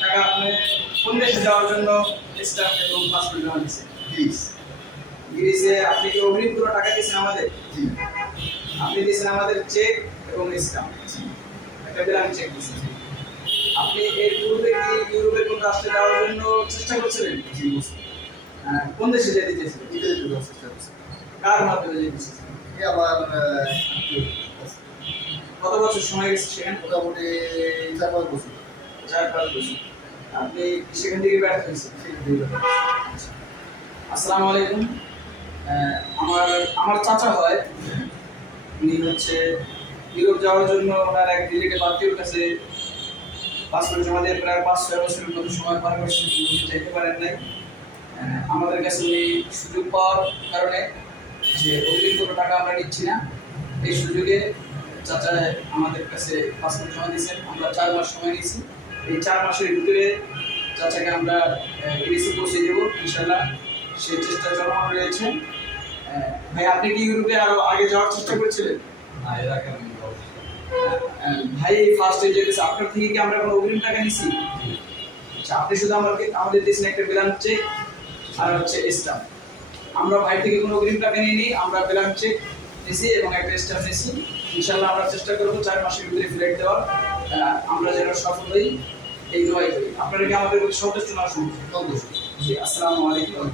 টাকা আপনি কোন দেশে যাওয়ার জন্য স্টাম্প এবং পাসপোর্ট জমা দিয়েছেন? গ্রিস। গ্রিসে আপনি কি অগ্রিম পুরো টাকা দিয়েছেন আমাদের? জি। আপনি দিয়েছেন আমাদের চেক এবং স্টাম্প, একটা ব্ল্যাঙ্ক চেক দিয়েছেন। আপনি এর পূর্বে কি ইউরোপের কোন রাষ্ট্রে যাওয়ার জন্য চেষ্টা করছিলেন? জি, বুঝছি। কোন দেশে যেতে চেয়েছিলেন? ইতালিতে যাওয়ার চেষ্টা করছি। কার মাধ্যমে যেতে চেয়েছিলেন? এই আমার আত্মীয় আছে। কত বছর সময় গেছে সেখানে? মোটামুটি 4-5 বছর। 4-5 বছর। আপনি কি সেখান থেকে ব্যর্থ হয়েছেন? আসসালামু আলাইকুম। আমার আমার চাচা হয়, উনি হচ্ছে ইউরোপ যাওয়ার জন্য ওনার এক রিলেটিভ আত্মীয়র কাছে পাসপোর্ট জমা দিয়ে প্রায় 5-6 বছরের মতো সময় পার করেছেন, উনি যেতে পারেন নাই। আমাদের কাছে উনি সুযোগ পাওয়ার কারণে যে অগ্রিম কোনো টাকা আমরা নিচ্ছি না, এই সুযোগে চাচা আমাদের কাছে পাসপোর্ট জমা দিয়েছেন। আমরা 4 মাস সময় নিয়েছি। এই 4 মাসের ভিতরে চাচাকে আমরা গ্রিসে পৌঁছে দেবো ইনশাল্লাহ, সেই চেষ্টা চলমান রয়েছে। ভাই, আপনি কি ইউরোপে আরো আগে যাওয়ার চেষ্টা করছিলেন? না, এর আগে আমি ভাই ফার্স্ট হয়ে যেতেছে, আপনার থেকে কি আমরা কোনো অগ্রিম টাকা নিছি? আচ্ছা, আপনি শুধু আমাদের দিয়েছেন একটা ব্ল্যাঙ্ক চেক আর হচ্ছে স্টাম্প। আমরা ভাই থেকে কোনো অগ্রিম টাকা নিইনি, আমরা ব্ল্যাঙ্ক চেক নিছি এবং একটা স্টাম্প নিছি। ইনশাআল্লাহ আমরা চেষ্টা করবো 4 মাসের ভিতরে ফ্লাইট দেওয়ার। আমরা যেন সফল হই এই দোয়াই করি। আপনারা কি আমাদের প্রতি সন্তুষ্ট না? সন্তুষ্ট। জি, আসসালামু আলাইকুম।